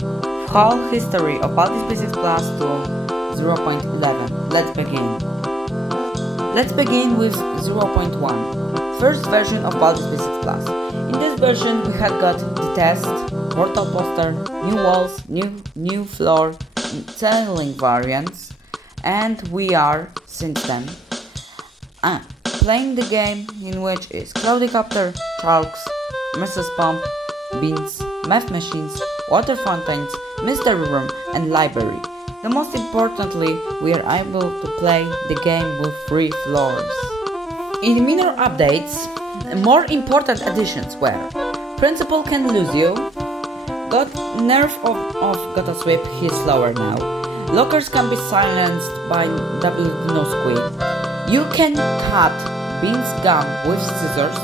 Whole history of baldisbasicsplus to 0.11. Let's begin. Let's begin with 0.1. First version of baldisbasicsplus. In this version we had got the test, portal poster, new walls, new floor, selling variants, and we are, since then, playing the game in which is Cloudycopter, Chalks, Mrs. Pump, Beans, Math Machines, Water Fountains, Mystery Room, and Library. The most importantly, we are able to play the game with 3 floors. In minor updates, more important additions were Principal can lose you, got nerf of Gotta Sweep, he's slower now, lockers can be silenced by W no squid, you can cut Bean's gum with scissors,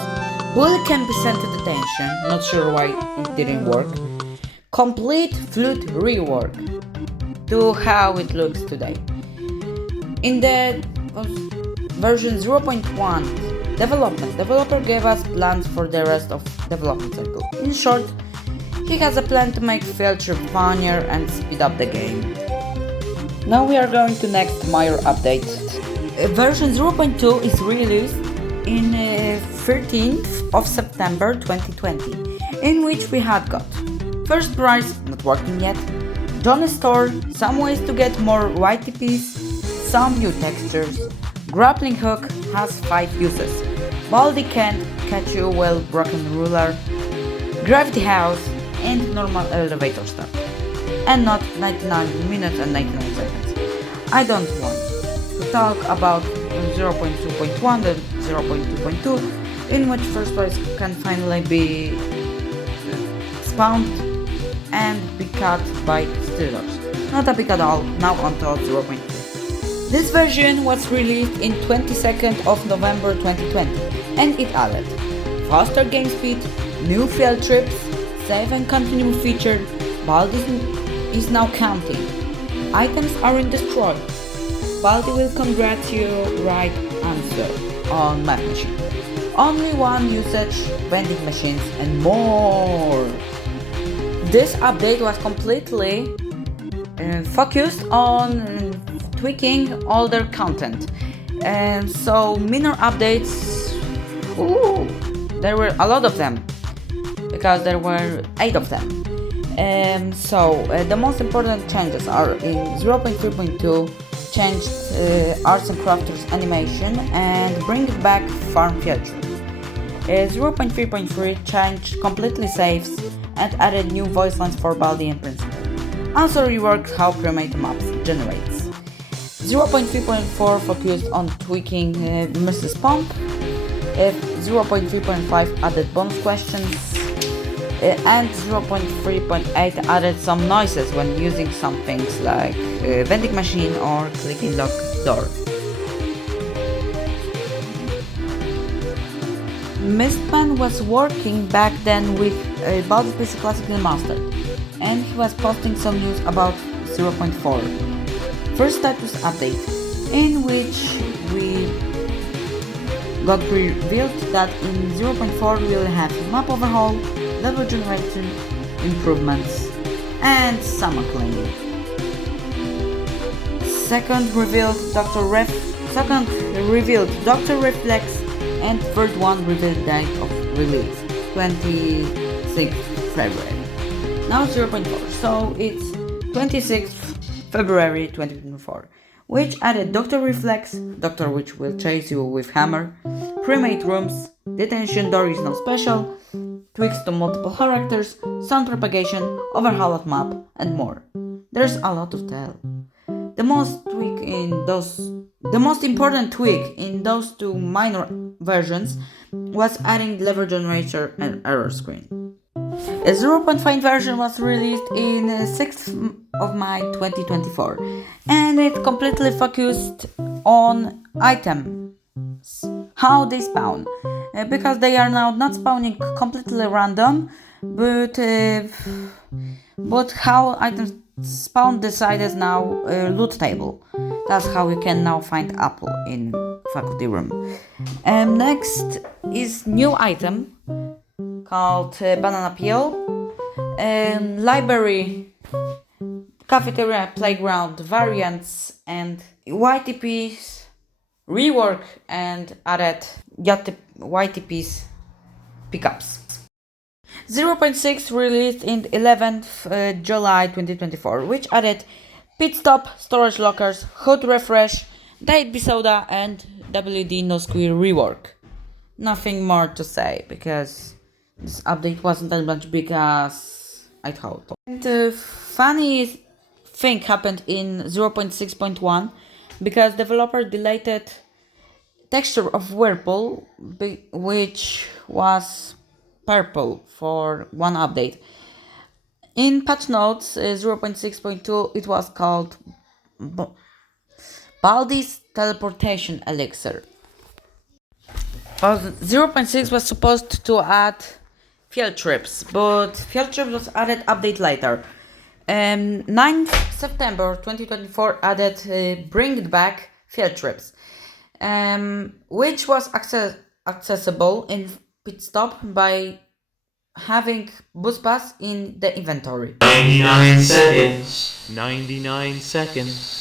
Bull can be sent to detention, not sure why it didn't work, complete flute rework to how it looks today. In the version 0.1 developer gave us plans for the rest of development cycle. In short, he has a plan to make field trip funnier and speed up the game. Now we are going to next major update. Version 0.2 is released in 13th of September 2020, in which we had got first prize, not working yet, Johnny Store, some ways to get more YTPs, some new textures, grappling hook has 5 uses, Baldi can catch you well broken ruler, gravity house, and normal elevator stuff, and not 99 minutes and 99 seconds. I don't want to talk about 0.2.1 and 0.2.2, in which first prize can finally be spawned and be cut by Stealers. Not a big at all, now on to 0.2. This version was released in 22nd of November 2020, and it added faster game speed, new field trips, save and continue feature, Baldi is now counting, items aren't destroyed, Baldi will congrats you right answer on Math Machine, only one usage, vending machines, and more. This update was completely focused on tweaking older content, and so minor updates, there were a lot of them because there were 8 of them. The most important changes are in 0.3.2 changed arts and crafters animation and bring back farm feature. 0.3.3 changed completely saves and added new voice lines for Baldi and Principal. Also reworked how Cremate Maps generates. 0.3.4 focused on tweaking Mrs. Pump. 0.3.5 added bonus questions. And 0.3.8 added some noises when using some things like vending machine or clicking lock door. Mistman was working back then with Baldisbasics Classical Master, and he was posting some news about 0.4. First status update, in which we got revealed that in 0.4 we will have map overhaul, level generation improvements, and summer cleaning. Second revealed Dr. Reflex, and third one revealed date of release, 26th February. Now 0.4, so it's 26th February 2024, which added Dr. Reflex, Doctor which will chase you with hammer, cremate rooms, detention door is no special, tweaks to multiple characters, sound propagation, overhaul of map, and more. There's a lot to tell. The most important tweak in those 2 minor versions was adding level generator and error screen. A 0.5 version was released in 6th of May 2024, and it completely focused on items, how they spawn, because they are now not spawning completely random, but how items spawn the side is now loot table. That's how you can now find apple in faculty room. Next is new item called banana peel. Library cafeteria, playground variants, and YTPs rework and added YTPs pickups. 0.6 released in 11th July 2024, which added pit stop, storage lockers, HUD refresh, Diet soda, and WD no squeal rework. Nothing more to say because this update wasn't as much big as I thought. And the funny thing happened in 0.6.1 because developer deleted texture of Whirlpool, which was purple for one update. In patch notes 0.6.2 it was called Baldi's teleportation elixir. 0.6 was supposed to add field trips, but field trips was added update later. 9th September 2024 added bring it back field trips, which was accessible in pit stop by having bus pass in the inventory. 99 seconds. 99 seconds.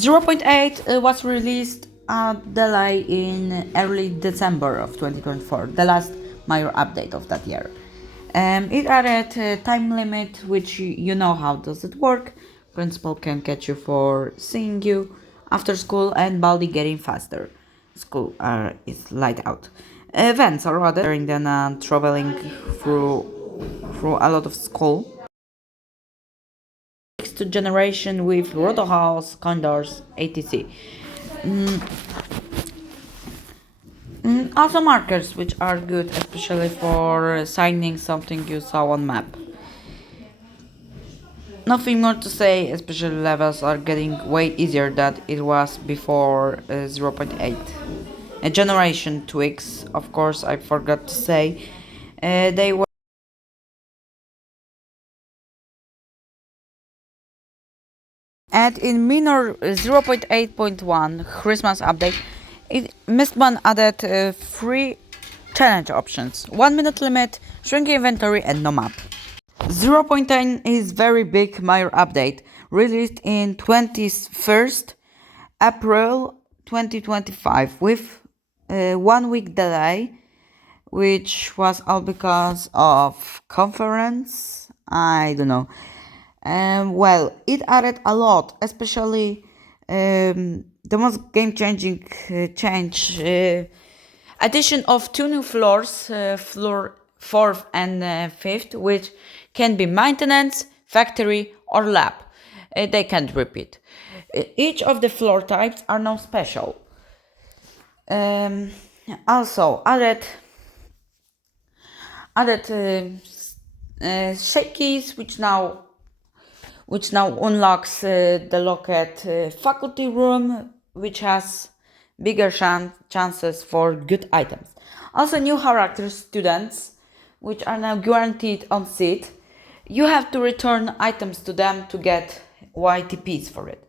0.8 was released at delay in early December of 2024, the last major update of that year. It added a time limit, which you know how does it work. Principal can catch you for seeing you after school, and Baldi getting faster. School is light out. Events are added during then traveling through a lot of school. To generation with rotohouse, condors, etc. Also markers, which are good, especially for signing something you saw on map. Nothing more to say, especially levels are getting way easier than it was before 0.8. A generation tweaks, of course, I forgot to say. They were and in minor 0.8.1 Christmas update, Mistman added 3 challenge options: 1 minute limit, shrink inventory, and no map. 0.10 is very big major update, released in 21st April 2025 with 1 week delay, which was all because of conference. I don't know. Well, it added a lot, especially the most game-changing change. Addition of 2 new floors, floor 4th and 5th, which can be maintenance, factory, or lab. They can't repeat. Each of the floor types are now special. Also added shakies, which now unlocks the locked faculty room, which has bigger chances for good items. Also new characters, students, which are now guaranteed on seat. You have to return items to them to get YTPs for it.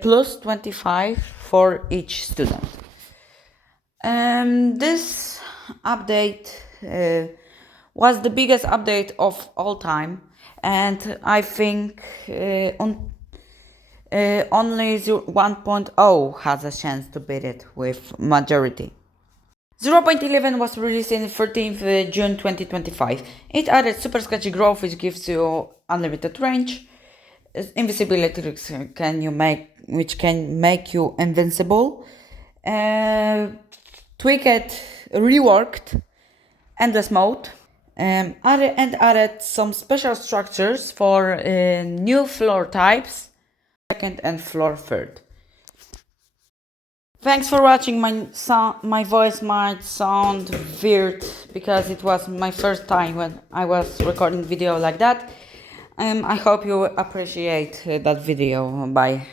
Plus 25 for each student. This update was the biggest update of all time, and I think only 1.0 has a chance to beat it with majority. 0.11 was released in 13th June 2025. It added super sketchy growth, which gives you unlimited range. Invisibility which can make you invincible. Tweaked, reworked endless mode. Added some special structures for new floor types, second and floor third. Thanks for watching. My voice might sound weird because it was my first time when I was recording video like that. I hope you appreciate that video. Bye.